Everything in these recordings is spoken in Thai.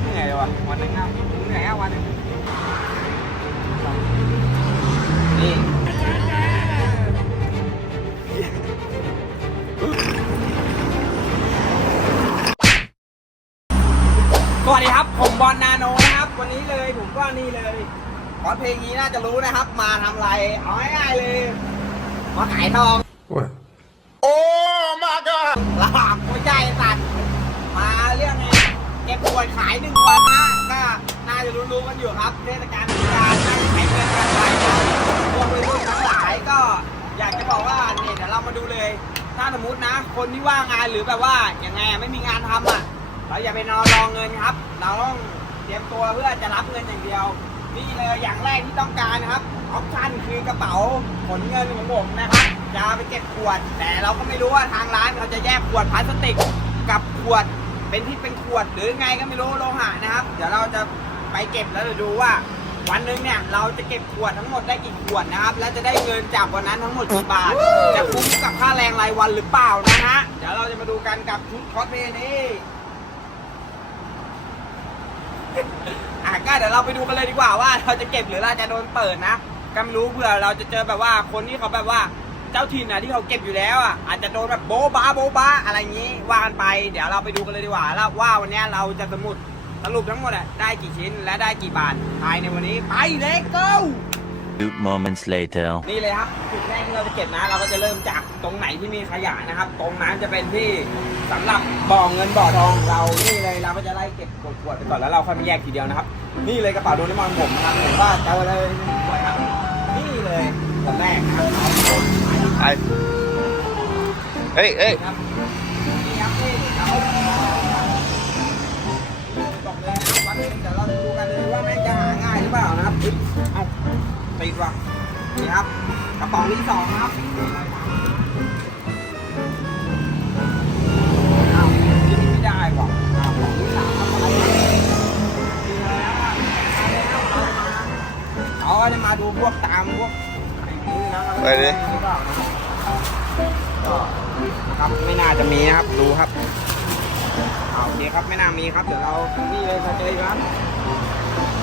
ตรเหนื่อยเลยว่ะวันหนึงครับเหนื่อยครับวันหนึงนี่สวัสดีครับ ผมบอลนาโนนะครับ วันนี้เลยผมก็นี่เลยขอเพลงนี้น่าจะรู้นะครับ มาทำอะไร เอาง่ายๆเลย มาขายทอง What? ายหนึ่งวันนะก็น่าจะรู้ๆกันอยู่ครับเทศกาลสงกรารน่าจะขายเงินกันไปนะพวกวัยรุ่นทั้งหลายก็อยากจะบอกว่าเนี่ยเดี๋ยวเรามาดูเลย ถ้าสมมตินะ คนที่ว่างงานหรือแบบว่าอยังไงไม่มีงานทำอะเราอย่าไปนอนรอเงินครับ เราต้องเตรียมตัวเพื่อจะรับเงินอย่างเดียว นี่เลยอย่างแรกที่ต้องการนะครับออปชั่นคือกระเป๋าขนเงินของผมนะครับจะเอาไปเก็บขวด แต่เราก็ไม่รู้ว่าทางร้านเขาจะแยกขวดพลาสติกกับขวด เป็นที่เป็นขวดหรือไงก็ไม่รู้โลหะนะครับ เดี๋ยวเราจะไปเก็บแล้วจะดูว่า วันหนึงเนี่ยเราจะเก็บขวดทั้งหมดได้กี่ขวดนะครับ และจะได้เงินจากวันนั้นทั้งหมดกี่บาท จะคุ้มกับค่าแรงรายวันหรือเปล่านะฮะ เดี๋ยวเราจะมาดูกันกับชุดคอสเพลย์นี้ อะก็เดี๋ยวเราไปดูกันเลยดีกว่าว่า เราจะเก็บหรือเราจะโดนเปิดนะก็ไม่รู้เผื่อเราจะเจอแบบว่าคนที่เขาแบบว่า เจ้าถิ่นนะที่เขาเก็บอยู่แล้วอะอาจจะโดนแบบโบ๊ะบ้าโบ๊ะบ้าอะไรอย่างนี้ว่ากันไป เดี๋ยวเราไปดูกันเลยดีกว่าแล้วว่าวันนี้เราจะสมุดสรุปทั้งหมดอะได้กี่ชิ้นและได้กี่บาทภายในวันนี้ไปเลย go Two moments later. นี่เลยครับจุดแรกที่เราจะเก็บนะเราก็จะเริ่มจากตรงไหนที่มีขยะนะครับ ตรงนั้นจะเป็นที่สำหรับบ่อเงินบ่อทองเรานี่เลยเราก็จะไล่เก็บขวดๆไปก่อนแล้วเราค่อยมาแยกทีเดียวนะครับ นี่เลยกระเป๋าโดเรมอนผมนะครับเห็นว่าเจอเลยหนึ่งขวดครับนี่เลยคนแรกนะครับ ไอเอ้ยเอ้ยครับนี่ครับนี่เราบอกเลยนะวันนี้เดี๋ยวเราดูกันเลยว่าแม่งจะหาง่ายหรือเปล่านะครับเฮ้ยเอาติดว่ะนี่ครับกระป๋องที่สองนะครับอ้าไม่ได้ว่ะอ้าวกระป๋องที่สามครับอะไรเนี่ยนี่เลยครับเอาเลยครับเอามาเอาจะมาดูพวกตามพวก ไอ้นี่นะไปดิหรือเปล่านะครับก็นะครับไม่น่าจะมีนะครับดูครับเอาโอเคครับไม่น่ามีครับเดี๋ยวเรานี่เลยมาเจออีกครับ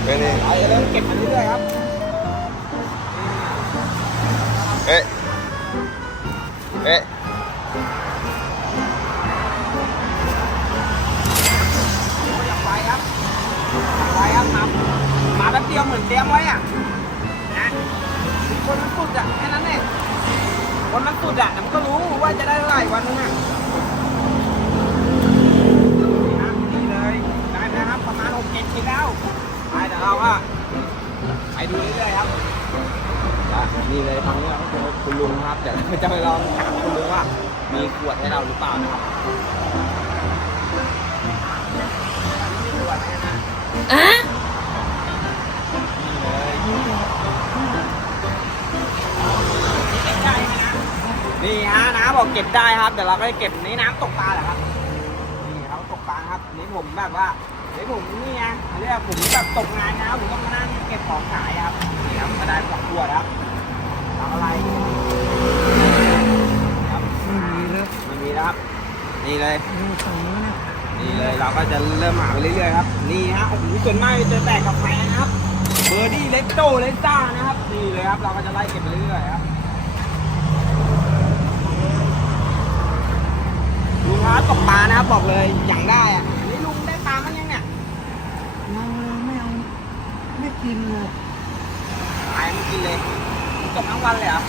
ไปนี่เราจะเริ่มเก็บมาเรื่อยๆครับเอ้ยเอ้ยอยากไปครับอยากไปครับมามาแป๊บเดียวเหมือนเตรียมไว้อะนะ คนมันสุดอะแค่นั้นเองคนมันสุดอะแต่มันก็รู้ว่าจะได้เท่าไหร่วันนึงอะนี่ครับนี่เลยได้นะครับประมาณหกเจ็ดชิ้นแล้วไปเดี๋ยวเราก็ไปดูเรื่อยๆครับอะนี่เลยตอนนี้เราก็เจอคุณลุงครับเดี๋ยวเราจะไปลองถามคุณลุงว่ามีขวดให้เราหรือเปล่านะครับ นี่ฮะน้าบอกเก็บได้ครับแต่เราก็จะเก็บในน้ำตกปลาเหรอครับนี่เราตกปลาครับนี่ผมแบบว่าเฮ้ยผมนี่ไงเรียกผมแบบตกงานนะผมต้องมานั่งเก็บของขายครับนี่ครับมาได้สองขวดครับทำอะไรครับไม่มีแล้วครับ นี่เลยนี่เลยเราก็จะเริ่มหาไปเรื่อยๆครับนี่ฮะโอ้โหส่วนมากจะเจอแต่กาแฟนะครับเบอร์ดี้เลตโต้เลต้านะครับนี่เลยครับ เราก็จะไล่เก็บไปเรื่อยๆครับ ลุงครับตกปลานะครับบอกเลยอย่างได้อะอันนี้ลุงได้ปลามั้งยังเนี่ยยังเลยไม่เอาไม่กินเลยตายไม่กินเลยตกทั้งวันเลยเหรอ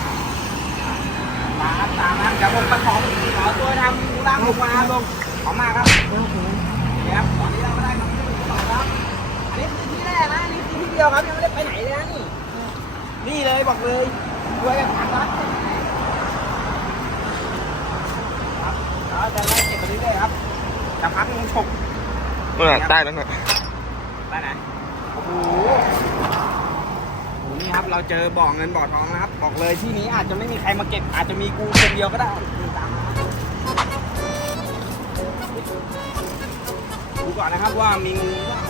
ปลาครับปลาครับเดี๋ยวผมไปขอขอตัวทำร่างลุงมาครับลุงขอมากครับแล้วผมนี่ครับตอนนี้เราก็ได้มาที่สองครับอันนี้คือที่แรกนะอันนี้คือที่เดียวครับยังไม่ได้ไปไหนเลยนะนี่นี่เลยบอกเลยด้วยกันทางรัฐครับ เราจะไล่เก็บไปเรื่อยๆครับจะพักหนึงฉกนู่นน่ะใต้นั้นน่ะได้ไหนโอ้โหโอ้โหนี่ครับเราเจอบ่อเงินบ่อทองนะครับ บอกเลยที่นี้อาจจะไม่มีใครมาเก็บ อาจจะมีกูคนเดียวก็ได้นี่ตามมาดูก่อนนะครับว่ามีงูหรือเปล่า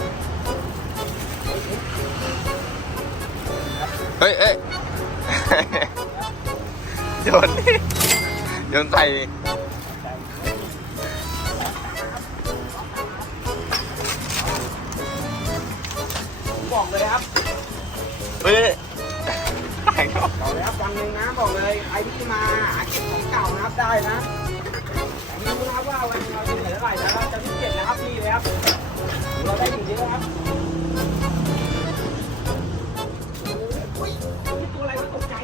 เฮ้ยเอ้ย โยน โยนใส่ บอกเลยครับเฮ้ยตายแล้วบอกเลยครับวันหนึ่งนะบอกเลยใครที่มาหาเก็บของเก่านะครับได้นะแต่ไม่รู้นะครับว่าวันหนึงเราจะเหลือเท่าไหร่แต่เราจะไม่เก็บนะครับนี่เลยครับเราได้ถึงเยอะครับโอ้ยนี่ตัวอะไรวะตกใจ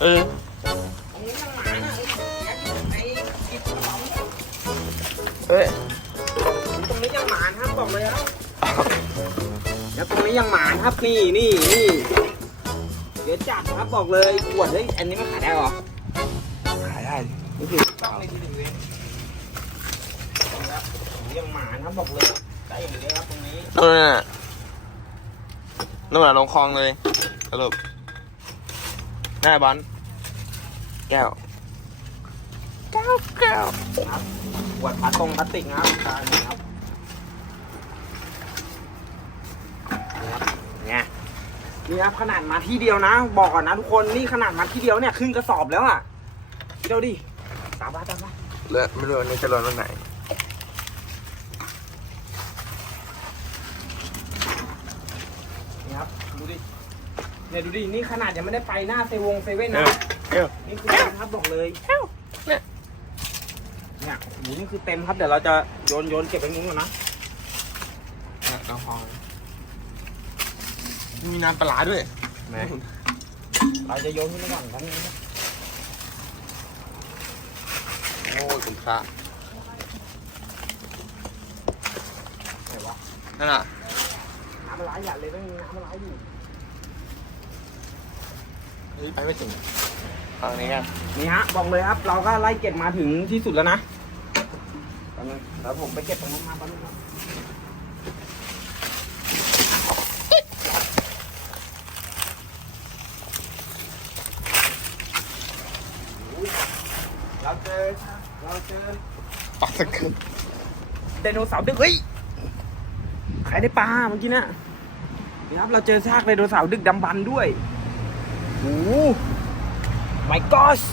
เออ บบอกเลยครับแล้วตรงนี้ยังหมานะครับนี่นี่นี่เดี๋ยวจัดครับบอกเลยขวดเฮ้ยอันนี้มันขายได้เหรอขายได้ดินี่คือต้องในที่หนึ่งเลยครับเลี้ยงหมานะครับบอกเลยได้อย่างเดียวครับตรงนี้นู่นน่ะนู่นน่ะลงคลองเลยสรุปหน้าบอลแก้วแก้วแก้วครับขวดพลาสตรงพลาสติกนะครับตานี่ครับนี่ครับเนี่ย นี่ครับขนาดมาที่เดียวนะ บอกก่อนนะทุกคนนี่ขนาดมาที่เดียวเนี่ยครึ่งกระสอบแล้วอะคิดเอาดิตามบ้าตามบ้าเลือไม่รู้วันนี้จะร้อนวันไหนนี่ครับดูดิเนี่ยดูดินี่ขนาดยังไม่ได้ไปหน้าเซเวงเซเว่นเอนะอเออนี่คือเต็มครับบอกเลยเนี่ยเนี่ยโอ้โหนี่คือเต็มครับเดี๋ยวเราจะโยนโยนเก็บไว้นี้ก่อนนะ เนี่ยลงคลอง มีน้ำปลาร้าด้วย ไหนเราจะโยนขึ้นไปก่อนครับนี่ครับโอ้ยคุณพระไหนวะนั่นน่ะน้ำมันไหลอย่าเลยไม่มีน้ำมันไหลอยู่ไปไม่ถึงฝั่งนี้กันนี่ฮะบอกเลยครับ เราก็ไล่เก็บมาถึงที่สุดแล้วนะแป๊บนึงแล้วผมไปเก็บตรงนู้นมาแป๊บนึงครับอุ๊ย เราเจอเราเจอปลาตะกึนไดโนเสาร์ดึกเฮ้ยใครได้ปลาเมื่อกี้น่ะนี่ครับเราเจอซากไดโนเสาร์ดึกดำบรรด้วยโอ้โห my gosh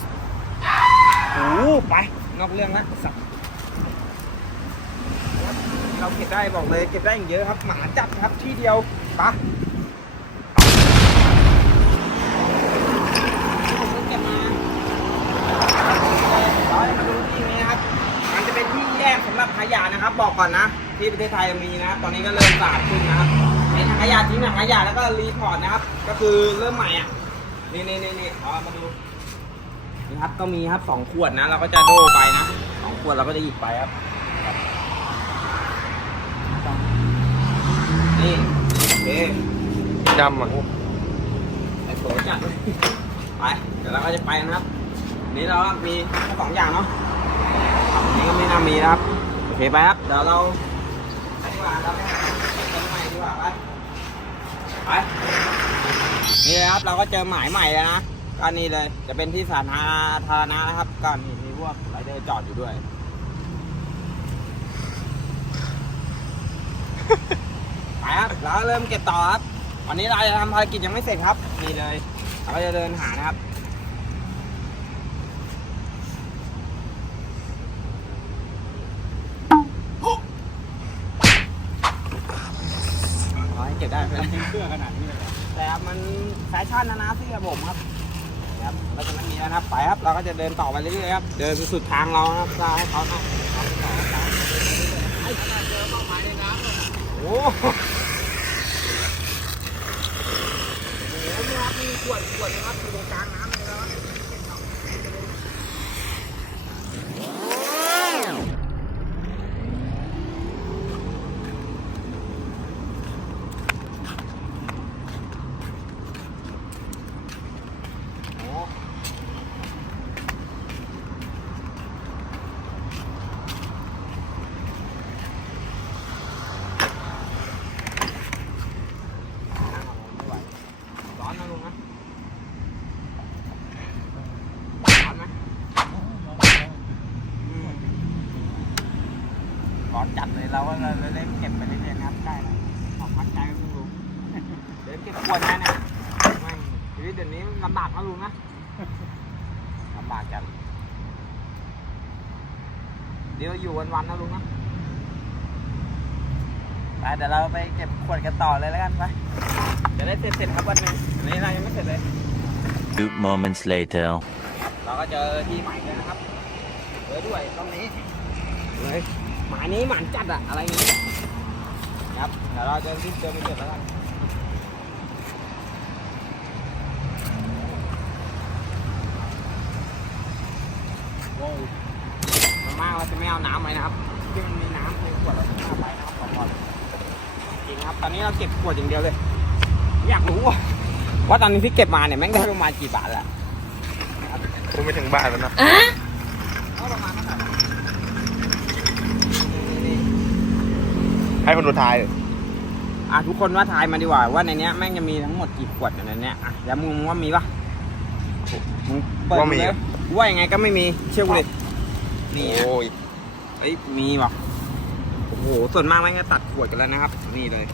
โอ้ไปนอกเรื่องแล้วสัตว์เราเก็บได้บอกเลยเก็บได้อย่างเยอะครับ หมาจับครับที่เดียวไปะเก็บมาเราจะมาดูที่นี้นะครับ มันจะเป็นที่แยกสำหรับขยะนะครับ บอกก่อนนะ ที่ประเทศไทยมีนะครับตอนนี้ก็เริ่มสะอาดขึ้นนะครับเป็นถังขยะทิ้งถังขยะแล้วก็รีพอร์ตนะครับ ก็คือเริ่มใหม่อะนี่นี่นี่นี่เอามาดูนี่ครับก็มีครับสองขวดนะเราก็จะโดไปนะสองขวดเราก็จะหยิบไปครับนี่โอเคดำอะไอ้โถจัดเลยไปเดี๋ยวเราก็จะไปนะครับ นี่เรามีแค่สองอย่างเนาะอันนี้ก็ไม่น่ามีนะครับโอเคไปครับเดี๋ยวเราไปดีก ว่าเราไปหาเจอใหม่ดีกว่าไปไปนี่เลยครับเราก็เจอหมายใหม่แล้วนะก็นี่เลย จะเป็นที่สาธารณะนะครับก็มีมีพวกไรเดอร์จอดอยู่ด้วยไปครับแล้วเริ่มเก็บต่อครับวันนี้เราจะทำภารกิจยังไม่เสร็จครับนี่เลย เราก็จะเดินหานะครับ ขอให้เก็บได้ไม่เป็นไรเสื้อขนาดนี้เลยแต่มันแฟชั่นนะนะเสื้อผมครับครับเราจะไม่มีแล้วนะครับไปครับเราก็จะเดินต่อไปเรื่อยๆครับเดินสุดทางเราครับจะให้เขานั่งเขาไปต่อครับไอ้ขนาดเจอเป้าหมายในน้ำเลยโอ้โหโอ้โหนี่ครับมีขวดขวดนะครับอยู่ตรงกลางน้ำเลยนะครับ โอ้ไม่ไหวร้อนนะลุงนะร้อนไหมอืม ร้อนจัดเลยเราก็เลยเล่นเก็บไปเรื่อยๆนะครับได้แล้วขอบพักใจคุณลุงเดี๋ยวเก็บขวดนะเนี่ยไม่งชีวิตเดี๋ยวนี้ลำบากนะลุงนะลำบากจังเดี๋ยวอยู่วันๆนะลุงนะไปเดี๋ยวเราไปเก็บขวดกันต่อเลยแล้วกันไปจะได้เสร็จเสร็จๆครับวันหนึงอันนี้เรายังไม่เสร็จเลย Two moments later. เราก็เจอที่ใหม่เลยนะครับเจอด้วยตรงนี้เลยห มายนี้หมันจัดอะอะไรอย่างนี้ครับเดี๋ยวเราจะรีบเจอไปเก็บแล้วกันโว้วมันมากเราจะไม่เอาน้ำไว้นะครับที่มันมีน้ำในขวดเราจะไม่เอาไปนะครับขอพรจริงครับตอนนี้เราเก็บขวดอย่างเดียวเลย อยากรู้ว่าว่าตอนนี้ที่เก็บมาเนี่ยแม่งได้ประมาณกี่บาทแล้วกูไม่ถึงบ้านแล้วนะ ให้คนดูทาย อะทุกคนว่าทายมาดีกว่าว่าในเนี้ยแม่งจะมีทั้งหมดกี่ขวดในเนี้ยอะแล้วมึงว่ามีปะมึงเปิดว่ามีดูเลยว่ายังไงก็ไม่มีเชื่อกูเลยนี่อะโอ้ยเฮ้ยมีว่ะโอ้โหส่วนมากแม่งจะตัดขวดกันแล้วนะครับนี่เลย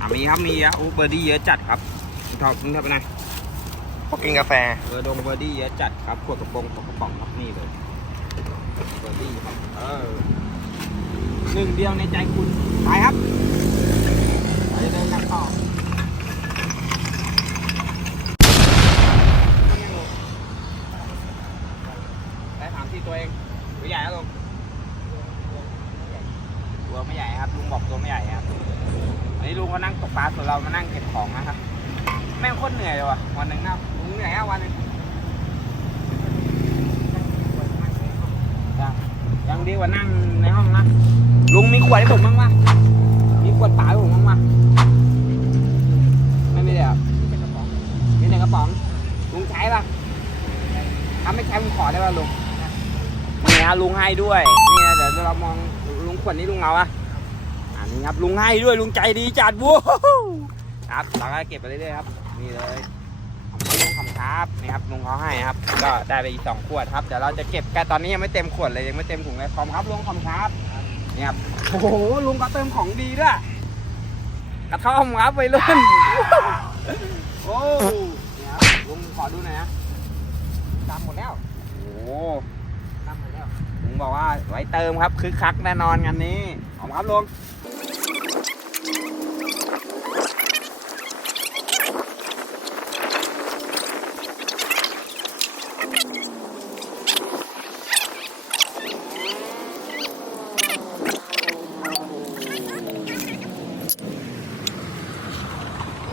อะมีครับมีอะโอ้เบอร์ดี้เยอะจัดครับมึงทำมึงทำไปไหนพวกกินกาแฟ เบอร์ดงเบอร์ดี้เยอะจัดครับขวดกระป๋องกระป๋องครับนี่เลยเบอร์ดี้ครับเออ หนึ่งเดียวในใจคุณไปครับไปเดินกันต่อไปถามที่ตัวเองตัวใหญ่ครับลุงตัวไม่ใหญ่ครับลุงบอกตัวไม่ใหญ่ครับอันนี้ลุงก็นั่งตกปลาส่วนเรามานั่งเก็บของนะครับ แม่งโคตรเหนื่อยเลยว่ะวันหนึ่งนะลุงเหนื่อยอะวันหนึ่งจ้ะยังดีกว่านั่งในห้องนะลุงมีข วดให้ผมบ้างปะมีขวดเปล่าให้ผมบ้างปะไม่มีเลยเหรอะมีแต่กระป๋องลุงใช้ปะถ้าไม่ใช้ผมขอได้ป่ะลุงนี่ฮะลุงให้ด้วยนี่นะเดี๋ยวเรามองลุงขวดนี้ลุงเอาอะอันนี้ครับลุงให้ด้วยลุงใจดีจัดวู้ครับเราก็เก็บไปเรื่อยๆครับนี่เลยขอบคุณลุงคำครับนี่ครับลุงเขาให้ครับ ก็ได้ไปอีกสองขวดครับเดี๋ยวเราจะเก็บกันตอนนี้ยังไม่เต็มขวดเลยยังไม่เต็มถุงเลยขอบคุณครับลุงคำครับ นี่ครับโอ้โหลุงก็เติมของดีด้วยกระท่อมครับไปรุ่นโอ้นี่ครับลุงขอดูหน่อยนะดำหมดแล้วโอ้โหดำหมดแล้วลุงบอกว่าไว้เติมครับคึกคักแน่นอนงานนี้ขอบคุณครับลุง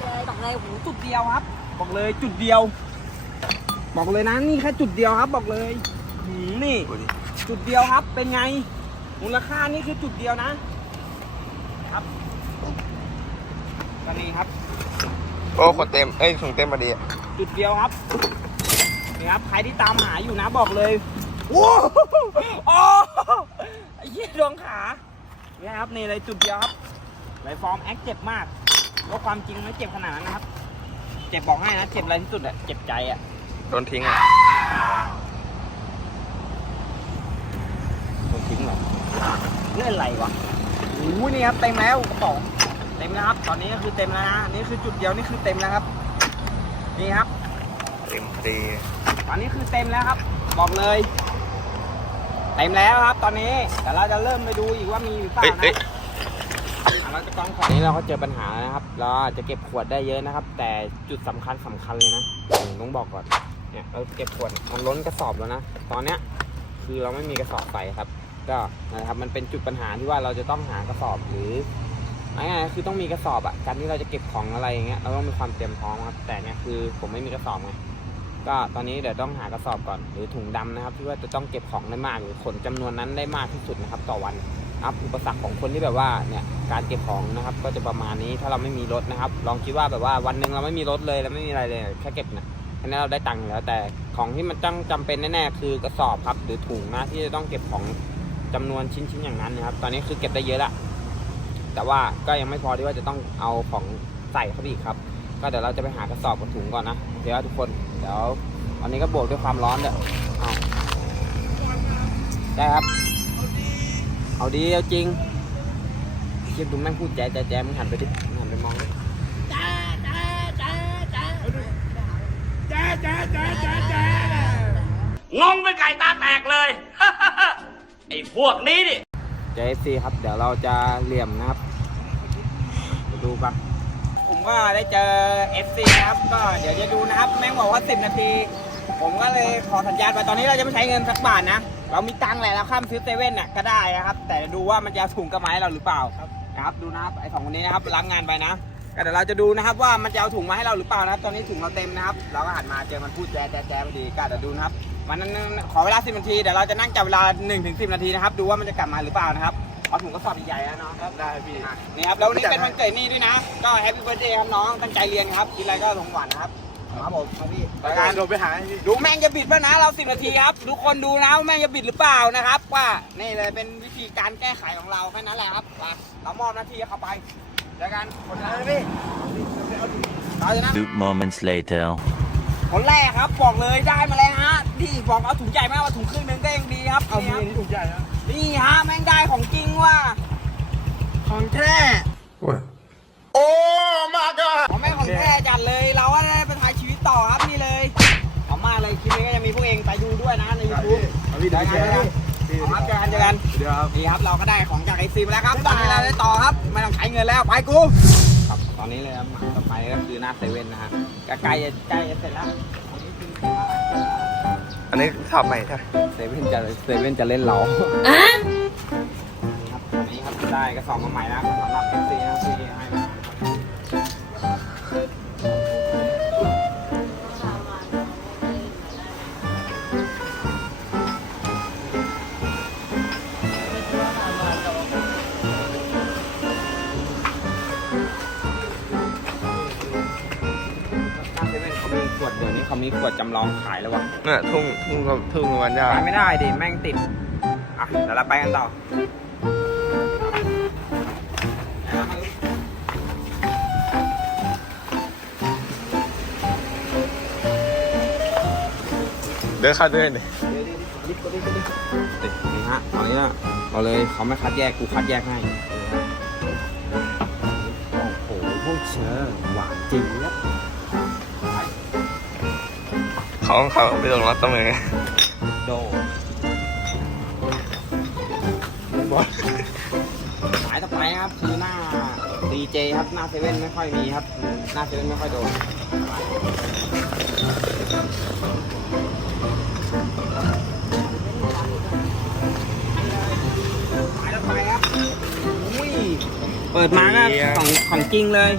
เลยบอกเลยโอ้โหจุดเดียวครับ บอกเลย จุดเดียว บอกเลยนะนี่แค่จุดเดียวครับ บอกเลยหืมนี่จุดเดียวครับเป็นไง มูลค่านี่คือจุดเดียวนะครับก็นี่ครับ โอ้คนเต็ม เอ้ยถุงเต็มพอดีอะจุดเดียวครับนี่ครับ ใครที่ตามหาอยู่นะบอกเลยโอ้โหโอ้ไอ้เหี้ยดวงขานี่ครับนี่เลยจุดเดียวครับไรฟอร์มแอคเจ็บมากว่าความจริงไม่เจ็บขนาดนั้นนะครับ เจ็บบอกให้นะ เจ็บอะไรที่สุดอะเจ็บใจอะโดนทิ้งอะโดนทิ้งเหรอเรื่องอะไรวะโอ้โหนี่ครับเต็มแล้วกระป๋องเต็มแล้วครับ ตอนนี้ก็คือเต็มแล้วนะนี่คือจุดเดียวนี่คือเต็มแล้วครับ นี่ครับ เต็มพอดีตอนนี้คือเต็มแล้วครับ บอกเลย เต็มแล้วครับ ตอนนี้แต่เราจะเริ่มไปดูอีกว่ามีหรือเปล่าเอ้ยนะเอ้ย อะเราจะกองของนี้เราก็เจอปัญหาแล้วนะครับ เราอาจจะเก็บขวดได้เยอะนะครับ แต่จุดสำคัญสำคัญเลยนะผมต้องบอกก่อน เนี่ยเราเก็บขวดมันล้นกระสอบแล้วนะ ตอนเนี้ยคือเราไม่มีกระสอบใส่ครับ ก็นะครับมันเป็นจุดปัญหาที่ว่าเราจะต้องหากระสอบหรือง่ายๆคือต้องมีกระสอบอะการที่เราจะเก็บของอะไรอย่างเงี้ยเราต้องมีความเตรียมพร้อมครับ แต่เนี่ยคือผมไม่มีกระสอบไงก็ตอนนี้เดี๋ยวต้องหากระสอบก่อนหรือถุงดำนะครับที่ว่าจะต้องเก็บของได้มากหรือขนจำนวนนั้นได้มากที่สุดนะครับต่อวัน นะครับอุปสรรคของคนที่แบบว่าเนี่ยการเก็บของนะครับ ก็จะประมาณนี้ถ้าเราไม่มีรถนะครับ ลองคิดว่าแบบว่าวันหนึ่งเราไม่มีรถเลยแล้วไม่มีอะไรเลยแค่เก็บนะอันนั้นเราได้ตังค์อยู่แล้วแต่ของที่มันต้องจำเป็นแน่ๆคือกระสอบครับ หรือถุงนะที่จะต้องเก็บของจำนวนชิ้นๆอย่างนั้นนะครับ ตอนนี้คือเก็บได้เยอะละแต่ว่าก็ยังไม่พอที่ว่าจะต้องเอาของใส่เข้าไปอีกครับ ก็เดี๋ยวเราจะไปหากระสอบกับถุงก่อนนะเดี๋ยวทุกคนเดี๋ยวอันนี้ก็บวกด้วยความร้อนเนี่ยเอได้ครับ เอาดีเอาจริงเชี่ยดูแม่งพูดแจ๊แจ๊แจ๊มึงหันไปดิมึงหันไปมองดิงงเป็นไก่ตาแตกเลย ไอ้พวกนี้นี่เจอ FC ครับ เดี๋ยวเราจะเหลี่ยมนะครับมาดูกันผมก็ได้เจอ FC นะครับ ก็เดี๋ยวจะดูนะครับ แม่งบอกว่า 10 นาที ผมก็เลยขอสัญญาณไปตอนนี้เราจะไม่ใช้เงินสักบาทนะ เรามีตังค์แหละเราข้ามซื้อเซเว่นน่ะก็ได้นะครับ แต่ดูว่ามันจะเอาถุงกระไม้เราหรือเปล่านะครับดูนะครับไอ้สองคนนี้นะครับล้างงานไปนะก็เดี๋ยวเราจะดูนะครับว่ามันจะเอาถุงมาให้เราหรือเปล่านะครับตอนนี้ถุงเราเต็มนะครับ เราก็หันมาเจอมันพูดแจ๊แจ๊แจ๊พอดีก็เดี๋ยวดูนะครับมันนั้นขอเวลา10นาทีเดี๋ยวเราจะนั่งจับเวลา1ถึง10นาทีนะครับดูว่ามันจะกลับมาหรือเปล่านะครับเอาถุงกระสอบใหญ่ๆแล้วเนาะครับได้พี่นี่ครับแล้ววันนี้เป็นวันเกิดนี่ด้วยนะ ก็แฮปปี้เบิร์ดเดย์ครับน้องตั้งใจเรียนครับกินอะไรก็สมหวังนะครับครับผมครับพี่ราย การโดนไปหาพี่ดูแม่งจะบิดป่ะนะเราสิบนาทีครับทุกคนดูนะว่าแม่งจะบิดหรือเปล่านะครับ ว่านี่เลยเป็นวิธีการแก้ไขของเราแค่นั้นแหละครับไปเรามอบหน้าที่ให้เขาไปเจอกันคนแรกเลยพี่เราจะนะ Two moments later. คนแรกครับบอกเลยได้มาแล้วฮะที่บอกเอาถุงใหญ่มากว่าถุงครึ่งนึงก็ยังดีครับเอานี่มืคอรับนี่ถูกใหญ่นะนี่ฮะแม่งได้ของจริงว่ะของแท้ของแม่งของแท้จัดเลย ดูด้วยนะในยูทูบเอาพี่เจเดี๋ยอวกันแชเจอร์กันเจอกันเจอกันเดี๋ยวครับดีครับเราก็ได้ของจากไอซีมาแล้วครับตอนนี้เราได้ต่อครับไม่ต้องใช้เงินแล้วไปกูครับตอนนี้เลยครับต่อไปก็คือหน้าเซเว่นนะฮะก็ใกล้จะใกล้จะเสร็จแล้วอันนี้ขับใหม่ใช่ไหมเซเว่นจะเซเว่นจะเล่นเราครับตอนนี้ครับได้กระสอบมาใหม่แล้วสำหรับเอซีนะที่ให้มา วดเดี๋ยวนี้เขามีขวดจำลองขายแล้ววะน่ะทุ่งทุ่งกับทุ่งกับวันยาไปไม่ได้ดิแม่งติด อะเดี๋ยวเราไปกันต่อเดินเข้าเดินดิติดนี่ฮะเอานี้นะเอาเลยเขาไม่คัดแยกกูคัดแยกให้โอ้โหพวกเชอหวานจริงครับ เขาเขาไปตรงรถตรงไหนโดหมายต่อไปครับคือหน้าดีเจครับหน้าเซเว่นไม่ค่อยมีครับ หน้าเซเว่นไม่ค่อยโดนหายต่อไปครับอุ้ยเปิดมาก็ของของจริงเลย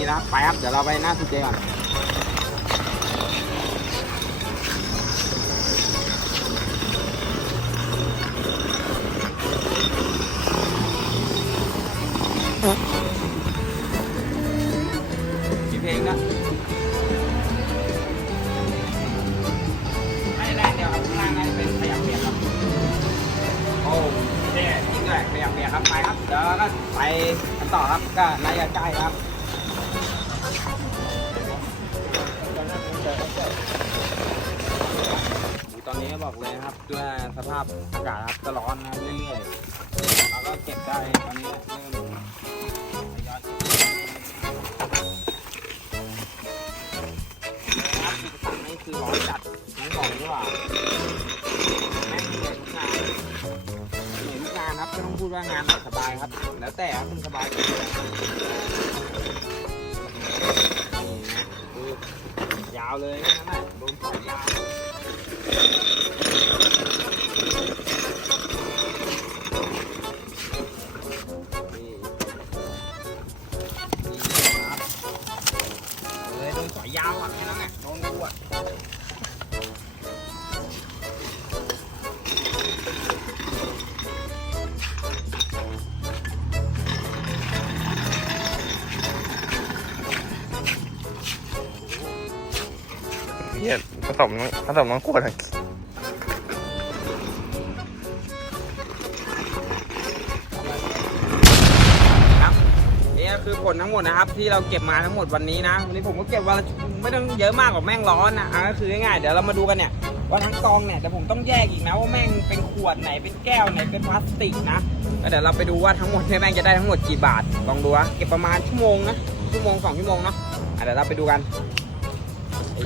าตรงนี้ไม่มีแล้วครับไปครับเดี๋ยวเราไปหน้าทีเจก่อน ครับคือสั่งนี่คือร้อนจัดน้องบอกดีกว่าแม่งเหนื่อยทุกงานเหนื่อยทุกงานครับไม่ต้องพูดว่างานไหนสบายครับ แล้วแต่ครับคุณสบายกี่นะคือยาวเลยนั่นแหละโดนปล่อยยาว ผสมผสมน้องขวดอะครับนี่ก็คือผลทั้งหมดนะครับ ที่เราเก็บมาทั้งหมดวันนี้นะวันนี้ผมก็เก็บวันละไม่ต้องเยอะมากกว่าแม่งร้อนนะอะก็คือง่ายๆเดี๋ยวเรามาดูกันเนี่ยว่าทั้งกองเนี่ยเดี๋ยวผมต้องแยกอีกนะว่าแม่งเป็นขวดไหนเป็นแก้วไหนเป็นพลาสติกนะแล้วเดี๋ยวเราไปดูว่าทั้งหมดเนี่ยแม่งจะได้ทั้งหมดกี่บาทลองดูนะเก็บประมาณชั่วโมงนะชั่วโมงสองชั่วโมงเนาะอะเดี๋ยวเราไปดูกัน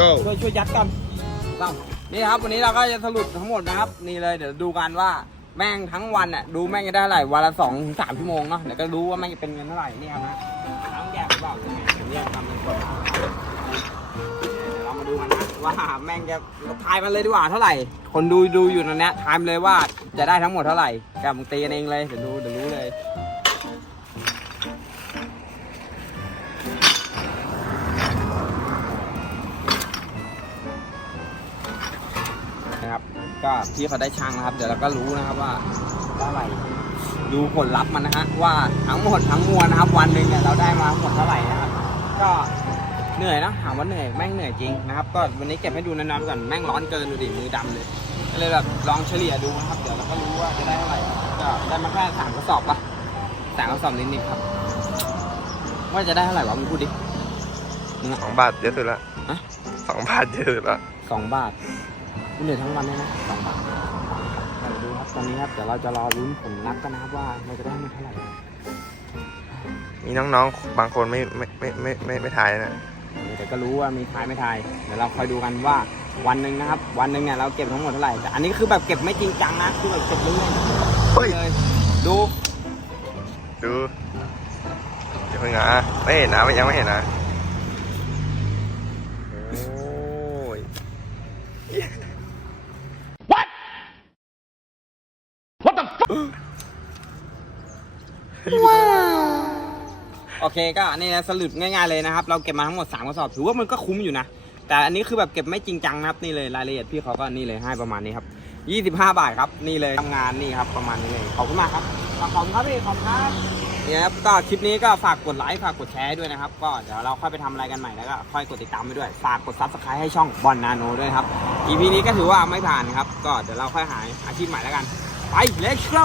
go ช่วยช่วยยัดกัน ต้องนี่ครับวันนี้เราก็จะสรุปทั้งหมดนะครับนี่เลยเดี๋ยวดูกันว่าแม่งทั้งวันอะดูแม่งจะได้เท่าไหร่วันละสองถึงสามชั่วโมงเนาะเดี๋ยวก็รู้ว่าแม่งจะเป็นเงินเท่าไหร่นี่ครับนะต้งแยกหรือเปล่ายังไงเดี๋ยกทำเป็นคนเดี๋ยวเรามาดูกันนะว่าแม่งจะทายมันเลยดีกว่าเท่าไหร่ คนดูดูอยู่ตอนนี้ทายมันเลยว่าจะได้ทั้งหมดเท่าไหร่กับมึงตีกันเองเลยเดี๋ยวดูเดี๋ยวรู้เลย ก็พี่เขาได้ช่างนะครับ เดี๋ยวเราก็รู้นะครับว่าเท่าไหร่ดูผลลัพธ์มันนะฮะว่าทั้งหมดทั้งมวลนะครับ วันหนึ่งเนี่ยเราได้มาหมดเท่าไหร่นะครับ ก็เหนื่อยนะถามว่าเหนื่อยแม่งเหนื่อยจริงนะครับ ก็วันนี้เก็บให้ดูนานๆก่อนแม่งร้อนเกินดูดิมือดำเลยก็เลยแบบลองเฉลี่ยดูนะครับ เดี๋ยวเราก็รู้ว่าจะได้เท่าไหร่ก็ได้มาแค่สามกระสอบปะสามกระสอบนิดๆครับ ว่าจะได้เท่าไหร่วะมึงพูดดิมึงอะสองบาทเยอะสุดละฮะสองบาทเยอะสุดละสองบาทกู เหนื่อยทั้งวันเลยนะสองบาทเดี๋ยวดูครับตอนนี้ครับเดี๋ยวเราจะรอลุ้นผลลัพธ์กันนะครับว่าเราจะได้มาเท่าไหร่มีน้องๆ บางคนไม่ไม่ไม่ไม่ไม่ไม่ถ่ายนะเดี๋ยวก็รู้ว่ามีทายไม่ทาย เดี๋ยวเราคอยดูกันว่าวันหนึ่งนะครับ วันหนึ่งเนี่ยเราเก็บทั้งหมดเท่าไหร่ แต่อันนี้คือแบบเก็บไม่จริงจังนะ คือแบบเก็บเล่นเฮ้ยๆเลยดู ดูเดี๋ยวเพิ่งนะไม่เห็นนะไม่ยังไม่เห็นนะ โอ้ย โอเคก็นี่นะสรุปง่ายๆเลยนะครับ เราเก็บมาทั้งหมด3กระสอบถือว่ามันก็คุ้มอยู่นะ แต่อันนี้คือแบบเก็บไม่จริงจังนะครับนี่เลยรายละเอียดพี่เขาก็นี่เลยให้ประมาณนี้ครับ25 บาทครับนี่เลยทำงานนี่ครับประมาณนี้เลยขอบคุณมากครับขอบคุณครับพี่ขอบคุณครับเนี่ยครับก็คลิปนี้ก็ฝากกดไลค์ฝากกดแชร์ด้วยนะครับ ก็เดี๋ยวเราค่อยไปทำอะไรกันใหม่แล้วก็ค่อยกดติดตามไปด้วย ฝากกดซับสไครต์ให้ช่องบอลนาโนด้วยครับ EP นี้ก็ถือว่าไม่ผ่านครับ ก็เดี๋ยวเราค่อยหาอาชีพใหม่แล้วกัน ไป let's go